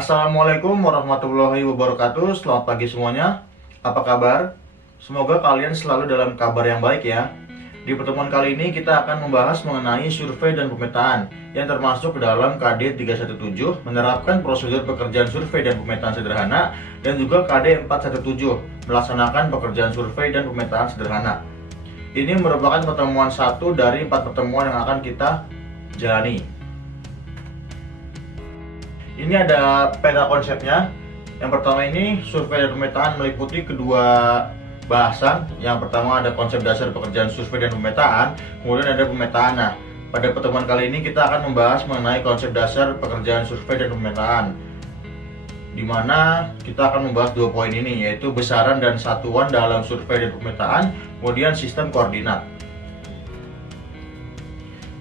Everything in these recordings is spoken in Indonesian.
Assalamualaikum warahmatullahi wabarakatuh. Selamat pagi semuanya. Apa kabar? Semoga kalian selalu dalam kabar yang baik ya. Di pertemuan kali ini kita akan membahas mengenai survei dan pemetaan yang termasuk ke dalam KD 317 menerapkan prosedur pekerjaan survei dan pemetaan sederhana, dan juga KD 417 melaksanakan pekerjaan survei dan pemetaan sederhana. Ini merupakan pertemuan satu dari 4 pertemuan yang akan kita jalani. Ini ada peta konsepnya. Yang pertama ini survei dan pemetaan meliputi kedua bahasan. Yang pertama ada konsep dasar pekerjaan survei dan pemetaan, kemudian ada pemetaan. Nah, pada pertemuan kali ini kita akan membahas mengenai konsep dasar pekerjaan survei dan pemetaan, di mana kita akan membahas 2 poin ini, yaitu besaran dan satuan dalam survei dan pemetaan, kemudian sistem koordinat.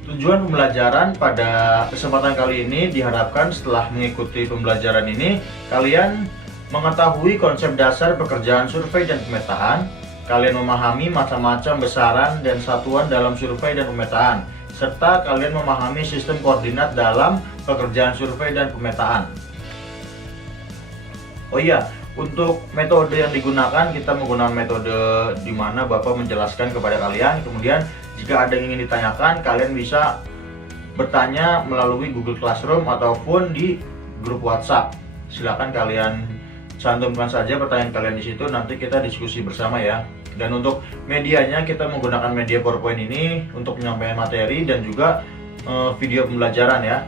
Tujuan pembelajaran pada kesempatan kali ini diharapkan setelah mengikuti pembelajaran ini, kalian mengetahui konsep dasar pekerjaan survei dan pemetaan, kalian memahami macam-macam besaran dan satuan dalam survei dan pemetaan, serta kalian memahami sistem koordinat dalam pekerjaan survei dan pemetaan. Oh iya, untuk metode yang digunakan, kita menggunakan metode di mana Bapak menjelaskan kepada kalian. Kemudian jika ada yang ingin ditanyakan, kalian bisa bertanya melalui Google Classroom ataupun di grup WhatsApp. Silakan kalian cantumkan saja pertanyaan kalian di situ, nanti kita diskusi bersama ya. Dan untuk medianya, kita menggunakan media PowerPoint ini untuk menyampaikan materi dan juga video pembelajaran ya.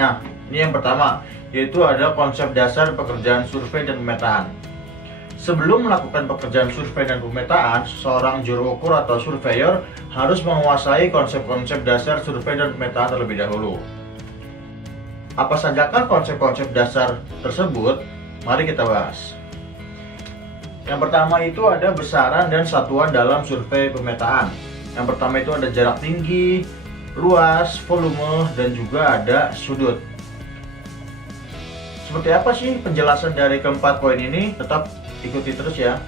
Nah, ini yang pertama, yaitu ada konsep dasar pekerjaan survei dan pemetaan. Sebelum melakukan pekerjaan survei dan pemetaan, seorang juru ukur atau surveyor harus menguasai konsep-konsep dasar survei dan pemetaan terlebih dahulu. Apa sajakah konsep-konsep dasar tersebut? Mari kita bahas. Yang pertama itu ada besaran dan satuan dalam survei pemetaan. Yang pertama itu ada jarak tinggi, luas, volume, dan juga ada sudut. Seperti apa sih penjelasan dari keempat poin ini? Tetap ikuti terus ya.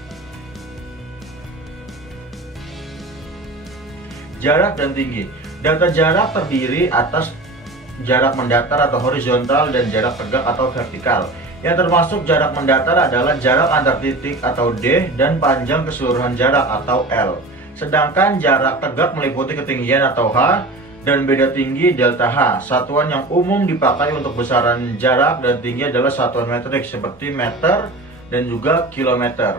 Jarak dan tinggi. Data jarak terdiri atas jarak mendatar atau horizontal dan jarak tegak atau vertikal. Yang termasuk jarak mendatar adalah jarak antar titik atau D dan panjang keseluruhan jarak atau L. Sedangkan jarak tegak meliputi ketinggian atau H dan beda tinggi delta H. Satuan yang umum dipakai untuk besaran jarak dan tinggi adalah satuan metrik seperti meter dan juga kilometer.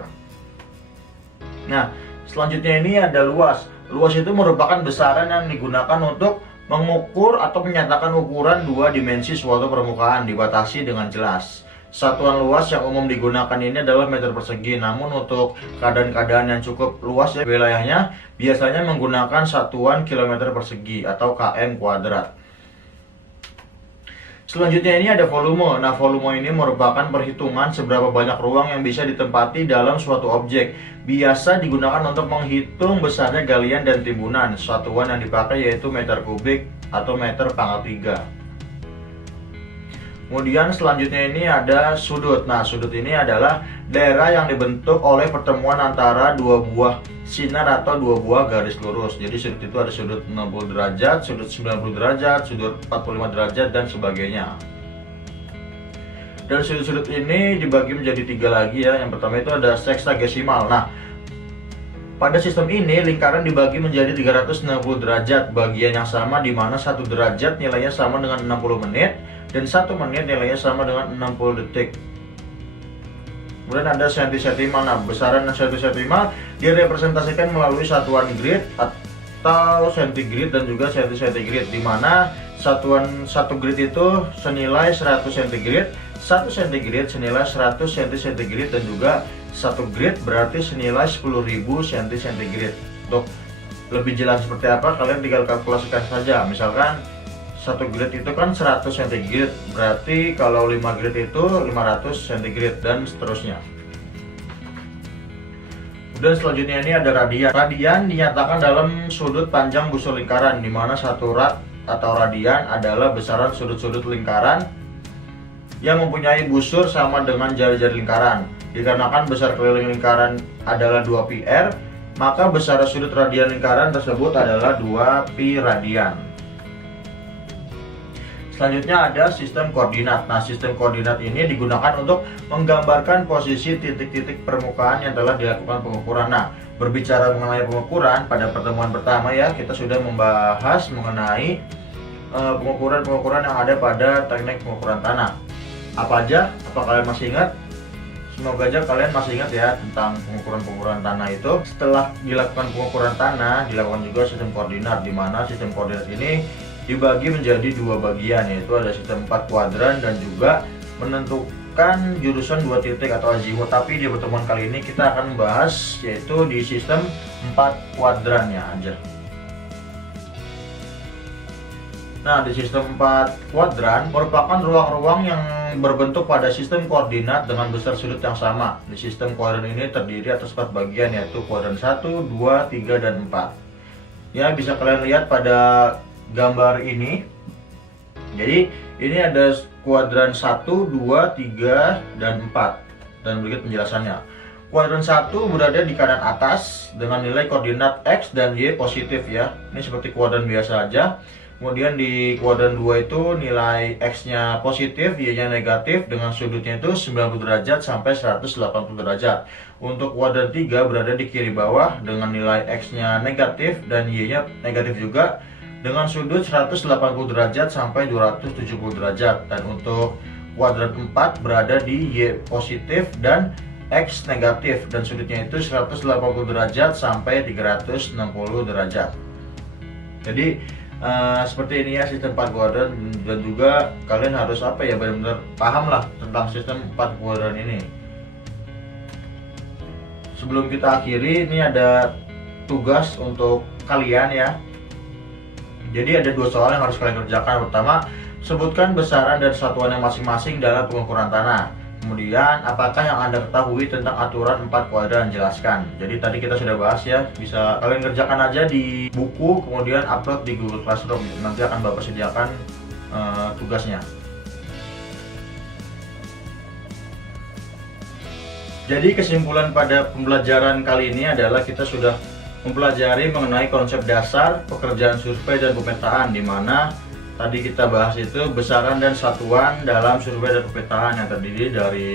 Nah, selanjutnya ini ada luas. Luas itu merupakan besaran yang digunakan untuk mengukur atau menyatakan ukuran 2 dimensi suatu permukaan dibatasi dengan jelas. Satuan luas yang umum digunakan ini adalah meter persegi. Namun untuk keadaan-keadaan yang cukup luas ya wilayahnya, biasanya menggunakan satuan kilometer persegi atau km kuadrat. Selanjutnya ini ada volume. Nah, volume ini merupakan perhitungan seberapa banyak ruang yang bisa ditempati dalam suatu objek. Biasa digunakan untuk menghitung besarnya galian dan timbunan. Satuan yang dipakai yaitu meter kubik atau meter pangkat 3. Kemudian selanjutnya ini ada sudut. Nah, sudut ini adalah daerah yang dibentuk oleh pertemuan antara dua buah sinar atau dua buah garis lurus. Jadi sudut itu ada sudut 60 derajat, sudut 90 derajat, sudut 45 derajat, dan sebagainya. Dan sudut-sudut ini dibagi menjadi 3 lagi ya. Yang pertama itu ada seksagesimal. Nah, pada sistem ini lingkaran dibagi menjadi 360 derajat, bagian yang sama di mana 1 derajat nilainya sama dengan 60 menit dan 1 menit nilainya sama dengan 60 detik. Kemudian ada sentisimal. Nah, besaran sentisimal direpresentasikan melalui satuan grid atau centigrade dan juga centigrade, di mana satuan 1 grid itu senilai 100 centigrade, 1 centigrade senilai 100 centigrade, dan juga 1 grid berarti senilai 10.000 centigrade. Untuk lebih jelas seperti apa, kalian tinggal kalkulasikan saja. Misalkan 1 grid itu kan 100 centigrade, berarti kalau 5 grid itu 500 centigrade, dan seterusnya. Dan selanjutnya ini ada radian. Radian dinyatakan dalam sudut panjang busur lingkaran, di mana 1 rad atau radian adalah besaran sudut-sudut lingkaran yang mempunyai busur sama dengan jari-jari lingkaran. Dikarenakan besar keliling lingkaran adalah 2 pi r, maka besar sudut radian lingkaran tersebut adalah 2 pi radian. Selanjutnya ada sistem koordinat. Nah, sistem koordinat ini digunakan untuk menggambarkan posisi titik-titik permukaan yang telah dilakukan pengukuran. Nah, berbicara mengenai pengukuran, pada pertemuan pertama ya, kita sudah membahas mengenai pengukuran-pengukuran yang ada pada teknik pengukuran tanah. Apa aja? Apa kalian masih ingat? Semoga aja kalian masih ingat ya tentang pengukuran-pengukuran tanah itu. Setelah dilakukan pengukuran tanah, dilakukan juga sistem koordinat, di mana sistem koordinat ini dibagi menjadi dua bagian, yaitu ada sistem 4 kuadran dan juga menentukan jurusan 2 titik atau azimut. Tapi di pertemuan kali ini kita akan membahas yaitu di sistem 4 kuadrannya aja. Nah, di sistem 4 kuadran merupakan ruang-ruang yang berbentuk pada sistem koordinat dengan besar sudut yang sama. Di sistem kuadran ini terdiri atas 4 bagian, yaitu kuadran 1, 2, 3, dan 4. Ya, bisa kalian lihat pada gambar ini. Jadi ini ada kuadran 1, 2, 3, dan 4. Dan berikut penjelasannya. Kuadran 1 berada di kanan atas dengan nilai koordinat X dan Y positif ya. Ini seperti kuadran biasa aja. Kemudian di kuadran 2 itu nilai X-nya positif, Y-nya negatif dengan sudutnya itu 90 derajat sampai 180 derajat. Untuk kuadran 3 berada di kiri bawah dengan nilai X-nya negatif dan Y-nya negatif juga dengan sudut 180 derajat sampai 270 derajat. Dan untuk kuadran 4 berada di Y positif dan X negatif dan sudutnya itu 180 derajat sampai 360 derajat. Jadi seperti ini ya sistem 4 kuadran, dan juga kalian harus benar-benar paham lah tentang sistem 4 kuadran ini. Sebelum kita akhiri, ini ada tugas untuk kalian ya. Jadi ada 2 soal yang harus kalian kerjakan. Pertama, sebutkan besaran dan satuannya masing-masing dalam pengukuran tanah. Kemudian, apakah yang Anda ketahui tentang aturan 4 kuadran? Jelaskan. Jadi tadi kita sudah bahas ya, bisa kalian kerjakan aja di buku, kemudian upload di Google Classroom. Nanti akan Bapak sediakan tugasnya. Jadi kesimpulan pada pembelajaran kali ini adalah kita sudah mempelajari mengenai konsep dasar pekerjaan survei dan pemetaan, di mana tadi kita bahas itu besaran dan satuan dalam survei dan pemetaan yang terdiri dari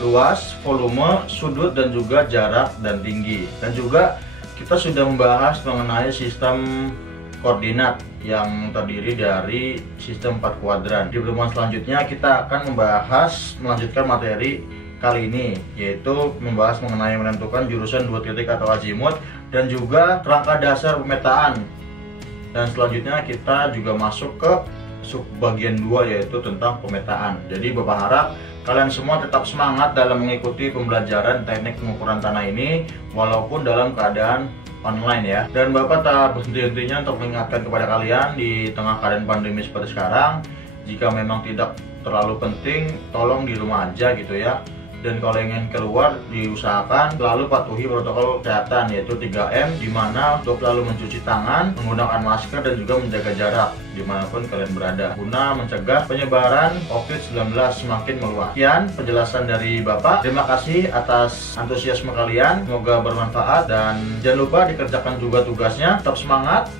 luas, volume, sudut, dan juga jarak dan tinggi. Dan juga kita sudah membahas mengenai sistem koordinat yang terdiri dari sistem 4 kuadran. Di pertemuan selanjutnya kita akan melanjutkan materi kali ini, yaitu membahas mengenai menentukan jurusan 2 titik atau azimut dan juga kerangka dasar pemetaan. Dan selanjutnya kita juga masuk ke subbagian 2, yaitu tentang pemetaan. Jadi Bapak harap kalian semua tetap semangat dalam mengikuti pembelajaran teknik pengukuran tanah ini walaupun dalam keadaan online ya. Dan Bapak tak berhenti-hentinya untuk mengingatkan kepada kalian di tengah keadaan pandemi seperti sekarang, jika memang tidak terlalu penting, tolong di rumah aja gitu ya. Dan kalau ingin keluar, diusahakan selalu patuhi protokol kesehatan, yaitu 3M, di mana untuk selalu mencuci tangan, menggunakan masker, dan juga menjaga jarak dimanapun kalian berada, guna mencegah penyebaran COVID-19 semakin meluas. Sekian penjelasan dari Bapak. Terima kasih atas antusiasme kalian, semoga bermanfaat, dan jangan lupa dikerjakan juga tugasnya. Tetap semangat.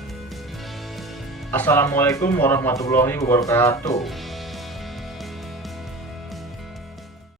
Assalamualaikum warahmatullahi wabarakatuh.